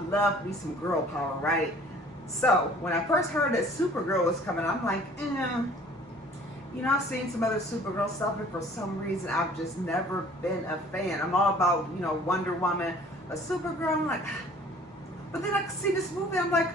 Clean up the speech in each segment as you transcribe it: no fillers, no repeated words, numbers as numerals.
love me some girl power, right? So when I first heard that Supergirl was coming, I'm like, you know, I've seen some other Supergirl stuff, and for some reason, I've just never been a fan. I'm all about, you know, Wonder Woman, a Supergirl. I'm like, but then I see this movie, I'm like,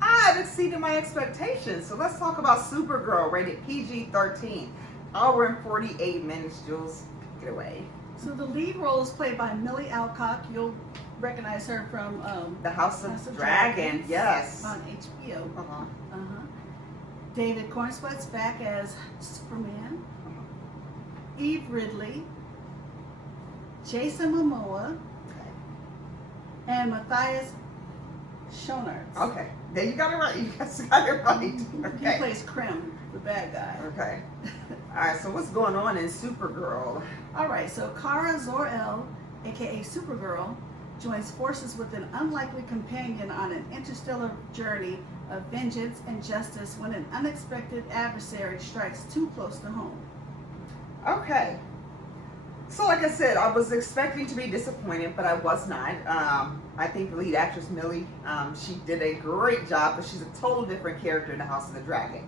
I've exceeded my expectations. So let's talk about Supergirl, rated PG-13. Hour and 48 minutes, Jules. Get away. So the lead role is played by Millie Alcock. You'll recognize her from The House of Dragon, yes. On HBO. David Cornsweet's back as Superman. Eve Ridley. Jason Momoa. And Matthias Schoenaerts. Okay, there you got it right. You guys got it right. Okay. He plays Krim, the bad guy. Okay. All right, so what's going on in Supergirl? All right, so Kara Zor-El, aka Supergirl, joins forces with an unlikely companion on an interstellar journey of vengeance and justice when an unexpected adversary strikes too close to home. Okay. So like I said, I was expecting to be disappointed, but I was not. I think the lead actress, Millie, she did a great job, but she's a total different character in the House of the Dragon.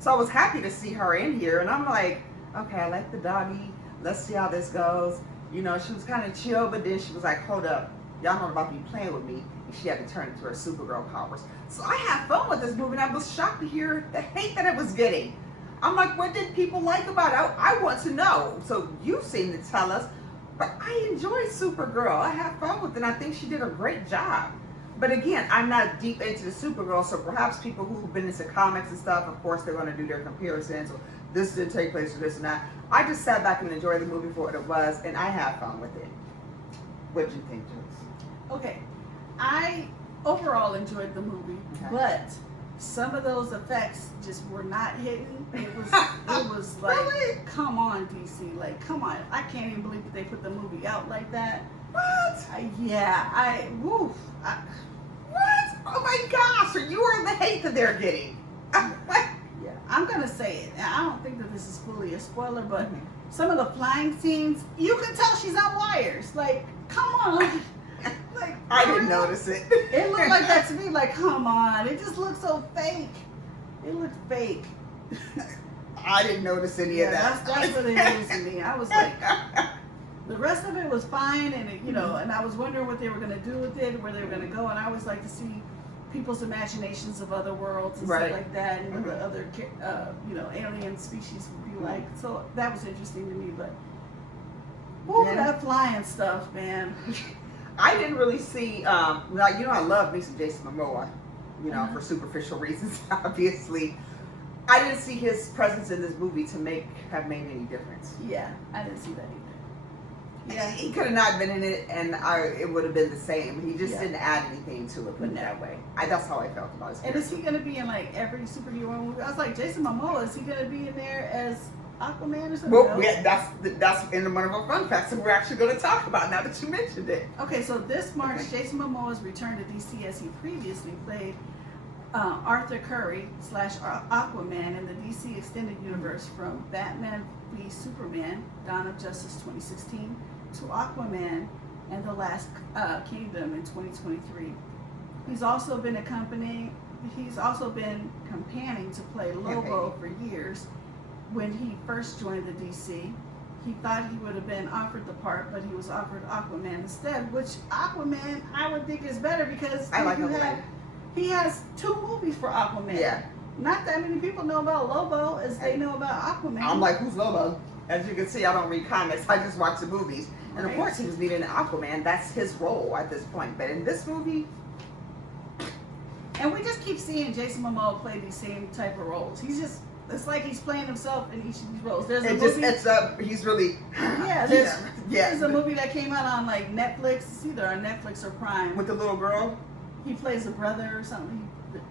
So I was happy to see her in here, and I'm like, okay, I like the doggy. Let's see how this goes. You know, she was kind of chill, but then she was like, hold up. Y'all not about to be playing with me. And she had to turn into her Supergirl powers. So I had fun with this movie, and I was shocked to hear the hate that it was getting. I'm like, what did people like about it? I want to know. So you seem to tell us. But I enjoyed Supergirl. I had fun with it, and I think she did a great job. But again, I'm not deep into the Supergirl, so perhaps people who've been into comics and stuff, of course, they're going to do their comparisons. Or this didn't take place or this and that. I just sat back and enjoyed the movie for what it was, and I had fun with it. What did you think, Jules? Okay, I overall enjoyed the movie, but some of those effects just were not hitting. It was like, really? Come on, DC, like, come on. I can't even believe that they put the movie out like that. What? What? Oh my gosh, so you are the hate that they're getting. Yeah, I'm gonna say it. I don't think that this is fully a spoiler, but some of the flying scenes, you can tell she's on wires. Like, come on. Like, I didn't notice it. It looked like that to me. Like, come on. It just looked so fake. It looked fake. I didn't notice any of that. That's what it is to me. I was like, the rest of it was fine, and it, you know, and I was wondering what they were going to do with it, where they were going to go, and I always like to see people's imaginations of other worlds and stuff like that, and what the other, you know, alien species would be like. So that was interesting to me, but that flying stuff, man. I didn't really see, like, you know, I love me some Jason Momoa, you know, for superficial reasons, obviously. I didn't see his presence in this movie to have made any difference. Yeah, I didn't see that either. Yeah, he could have not been in it, and it would have been the same. He just didn't add anything to it, put it that way. That's how I felt about his character. And is he going to be in, like, every superhero movie? I was like, Jason Momoa, is he going to be in there as Aquaman or something? Well, yeah, that's in one of our fun facts that we're actually going to talk about now that you mentioned it. Okay, so this March, Jason Momoa's returned to DC as he previously played Arthur Curry / Aquaman in the DC Extended Universe from Batman v Superman, Dawn of Justice 2016 to Aquaman and The Last Kingdom in 2023. He's also been campaigning to play Lobo for years. When he first joined the DC, he thought he would have been offered the part, but he was offered Aquaman instead, which Aquaman I would think is better because he has 2 movies for Aquaman. Yeah. Not that many people know about Lobo as they know about Aquaman. I'm like, who's Lobo? As you can see, I don't read comics. I just watch the movies. And of course, he was needed in Aquaman. That's his role at this point. But in this movie... And we just keep seeing Jason Momoa play these same type of roles. It's like he's playing himself in each of these roles. There's a movie. He's really. There's a movie that came out on like Netflix. It's either on Netflix or Prime. With the little girl. He plays a brother or something.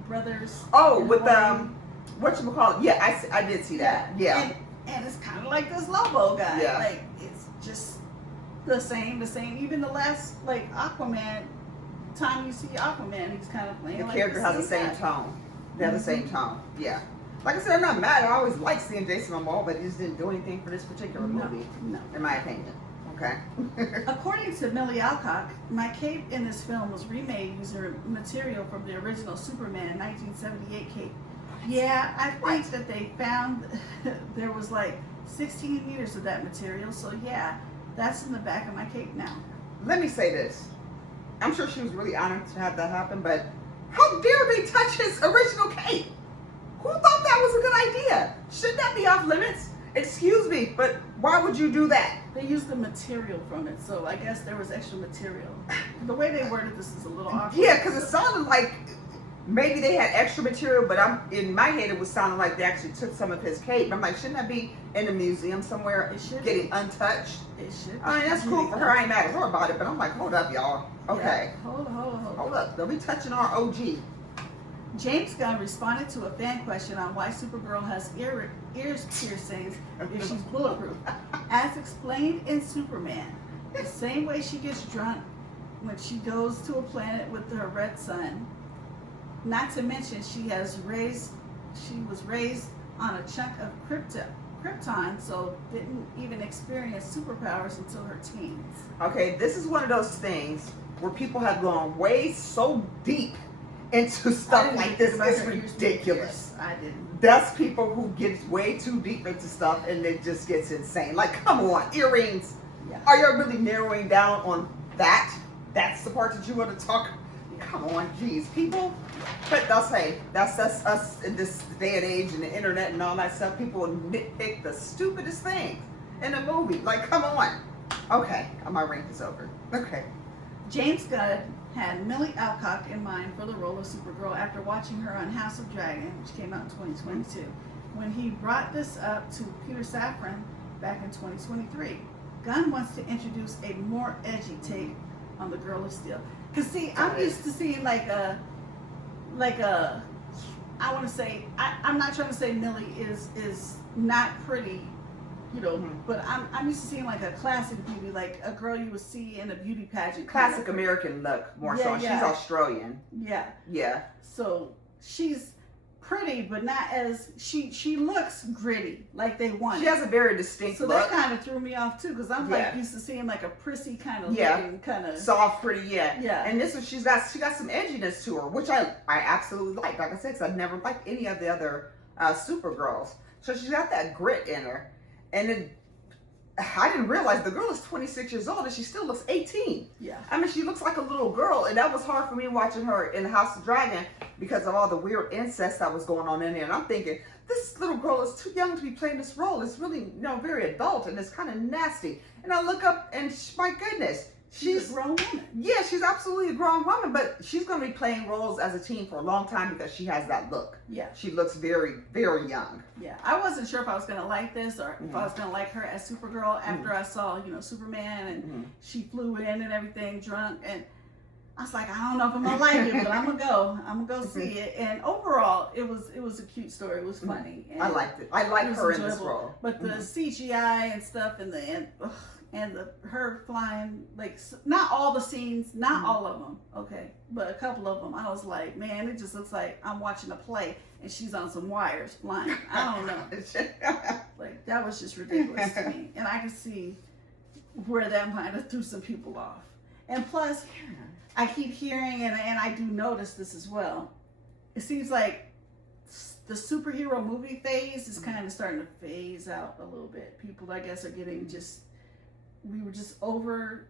Brothers. Oh, with whatchamacallit? Yeah, I did see that. Yeah. And it's kind of like this Lobo guy. Yeah. Like it's just the same. Even the last like Aquaman. Time you see Aquaman, he's kind of playing. The character has the same tone. They have the same tone. Yeah. Like I said, I'm not mad. I always liked seeing Jason Momoa, but he just didn't do anything for this particular movie. No. In my opinion. Okay. According to Millie Alcock, my cape in this film was remade using material from the original Superman 1978 cape. Yeah, I think that they found there was like 16 meters of that material, so yeah, that's in the back of my cape now. Let me say this. I'm sure she was really honored to have that happen, but how dare they touch his original cape? Who thought that was a good idea? Shouldn't that be off limits? Excuse me, but why would you do that? They used the material from it, so I guess there was extra material. The way they worded this is a little awkward. Yeah, because it sounded like maybe they had extra material, but in my head it was sounding like they actually took some of his cape. I'm like, shouldn't that be in a museum somewhere, getting untouched? It should. I mean, that's cool for her. I ain't mad at her about it, but I'm like, hold up, y'all. Okay. Yeah. Hold up. Don't be touching our OG. James Gunn responded to a fan question on why Supergirl has ears piercings if she's bulletproof. As explained in Superman, the same way she gets drunk when she goes to a planet with her red sun. Not to mention she was raised on a chunk of Krypton, so didn't even experience superpowers until her teens. Okay, this is one of those things where people have gone way so deep into stuff like this. It's ridiculous. I didn't. That's people who get way too deep into stuff and it just gets insane. Like, come on, earrings. Yeah. Are you really narrowing down on that? That's the part that you want to talk. Come on, geez, people. But that's us in this day and age and the internet and all that stuff. People nitpick the stupidest things in a movie. Like, come on. Okay, my rant is over. Okay. James Gunn had Millie Alcock in mind for the role of Supergirl after watching her on House of Dragon, which came out in 2022, when he brought this up to Peter Safran back in 2023. Gunn wants to introduce a more edgy take on the Girl of Steel. Because see, I'm used to seeing I want to say, I'm not trying to say Millie is not pretty, you know, but I'm used to seeing like a classic beauty, like a girl you would see in a beauty pageant. Classic American look, more so. She's Australian. Yeah. Yeah. So she's pretty, but not as, she looks gritty, like they want. She has a very distinct look. So that kind of threw me off too, because I'm like used to seeing like a prissy kind of looking, kind of soft, pretty, Yeah. And this one, she got some edginess to her, which I absolutely like. Like I said, because I've never liked any of the other Supergirls. So she's got that grit in her. And then I didn't realize the girl is 26 years old and she still looks 18. Yeah. I mean, she looks like a little girl, and that was hard for me watching her in House of Dragon because of all the weird incest that was going on in there. And I'm thinking, this little girl is too young to be playing this role. It's really, very adult and it's kind of nasty. And I look up and my goodness, she's a grown woman. Yeah, she's absolutely a grown woman, but she's going to be playing roles as a teen for a long time because she has that look. Yeah. She looks very, very young. Yeah. I wasn't sure if I was going to like this or if I was going to like her as Supergirl after I saw, Superman and she flew in and everything drunk. And I was like, I don't know if I'm going to like it, but I'm going to go. I'm going to go see it. And overall, it was a cute story. It was funny. And I liked it. I like her in this role. But the CGI and stuff and her flying, like, not all the scenes, not all of them, okay, but a couple of them, I was like, man, it just looks like I'm watching a play and she's on some wires flying. I don't know. Like, that was just ridiculous to me. And I could see where that might have threw some people off. And plus, I keep hearing, and I do notice this as well, it seems like the superhero movie phase is kind of starting to phase out a little bit. People, I guess, are getting we were just over,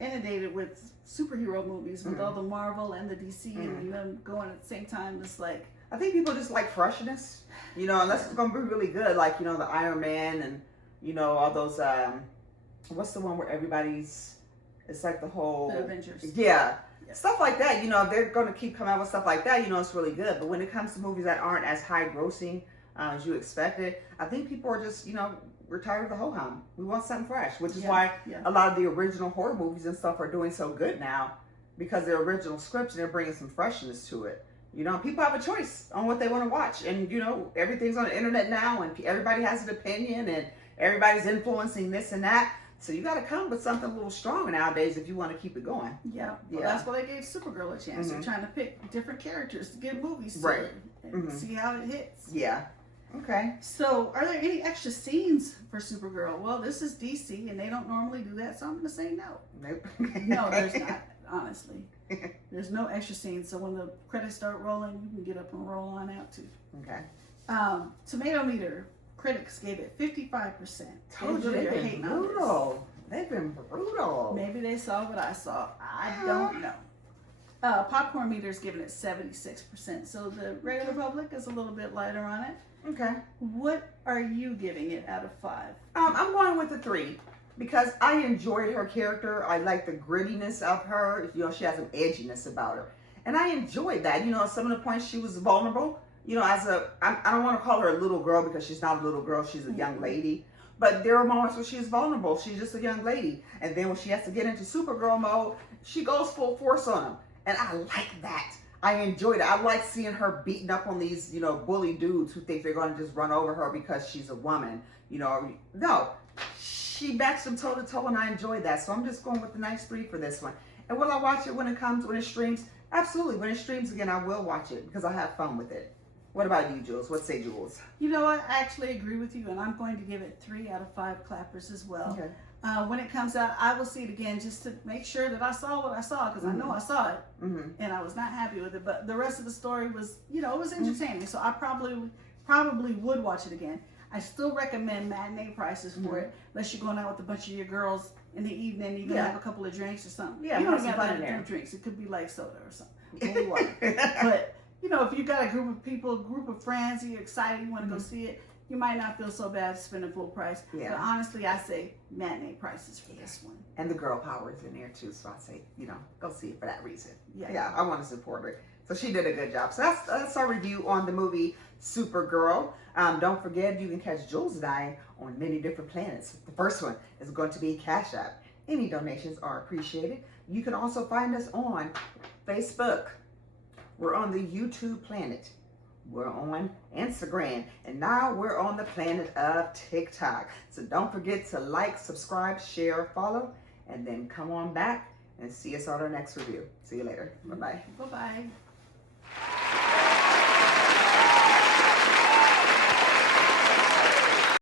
inundated with superhero movies with all the Marvel and the DC and them going at the same time. It's like, I think people just like freshness, unless it's going to be really good, like, the Iron Man and, all those, what's the one where it's like the whole... The Avengers. Yeah. Stuff like that, if they're going to keep coming out with stuff like that, it's really good. But when it comes to movies that aren't as high grossing as you expected, I think people are just, we're tired of the ho-hum. We want something fresh, which is why a lot of the original horror movies and stuff are doing so good now, because they're original scripts and they're bringing some freshness to it. People have a choice on what they want to watch, and everything's on the internet now, and everybody has an opinion, and everybody's influencing this and that. So you got to come with something a little stronger nowadays if you want to keep it going. Yeah, well, that's why they gave Supergirl a chance. They're trying to pick different characters to give movies to and see how it hits. Yeah. Okay. So, are there any extra scenes for Supergirl. Well, this is DC, and they don't normally do that, so I'm going to say no. Nope. No, there's not, honestly. There's no extra scenes, so when the credits start rolling, you can get up and roll on out, too. Okay. Tomato meter, critics gave it 55%. Told you they've been brutal. They've been brutal. Maybe they saw what I saw. I don't know. Popcorn meter is giving it 76%, so the regular public is a little bit lighter on it. Okay. What are you giving it out of 5? I'm going with a 3 because I enjoyed her character. I like the grittiness of her. You know, she has an edginess about her, and I enjoyed that. You know, some of the points she was vulnerable. You know, I don't want to call her a little girl because she's not a little girl. She's a young lady. But there are moments where she's vulnerable. She's just a young lady, and then when she has to get into Supergirl mode, she goes full force on them. And I like that. I enjoyed it. I like seeing her beating up on these, you know, bully dudes who think they're going to just run over her because she's a woman. You know, no. She backs them toe to toe, and I enjoy that. So I'm just going with the nice 3 for this one. And will I watch it when it streams? Absolutely. When it streams again, I will watch it because I have fun with it. What about you, Jules? What say Jules? You know what? I actually agree with you, and I'm going to give it 3 out of 5 clappers as well. Okay. When it comes out, I will see it again just to make sure that I saw what I saw, because I know I saw it, and I was not happy with it. But the rest of the story was, you know, it was entertaining. So I probably would watch it again. I still recommend matinee prices for it, unless you're going out with a bunch of your girls in the evening. You're gonna have a couple of drinks or something. Yeah, you don't have have fun to in there. have 2 drinks. It could be like soda or something, holy water. But you know, if you got a group of people, group of friends, and you're excited, you want to go see it, you might not feel so bad spending full price. Yeah. But honestly, I say matinee prices for this one. And the girl power is in there too, so I say, you know, go see it for that reason. Yeah. Yeah, I want to support her. So she did a good job. So that's our review on the movie Supergirl. Don't forget, you can catch Jules and I on many different planets. The first one is going to be Cash App. Any donations are appreciated. You can also find us on Facebook. We're on the YouTube planet. We're on Instagram. And now we're on the planet of TikTok. So don't forget to like, subscribe, share, follow, and then come on back and see us on our next review. See you later. Bye-bye. Bye-bye.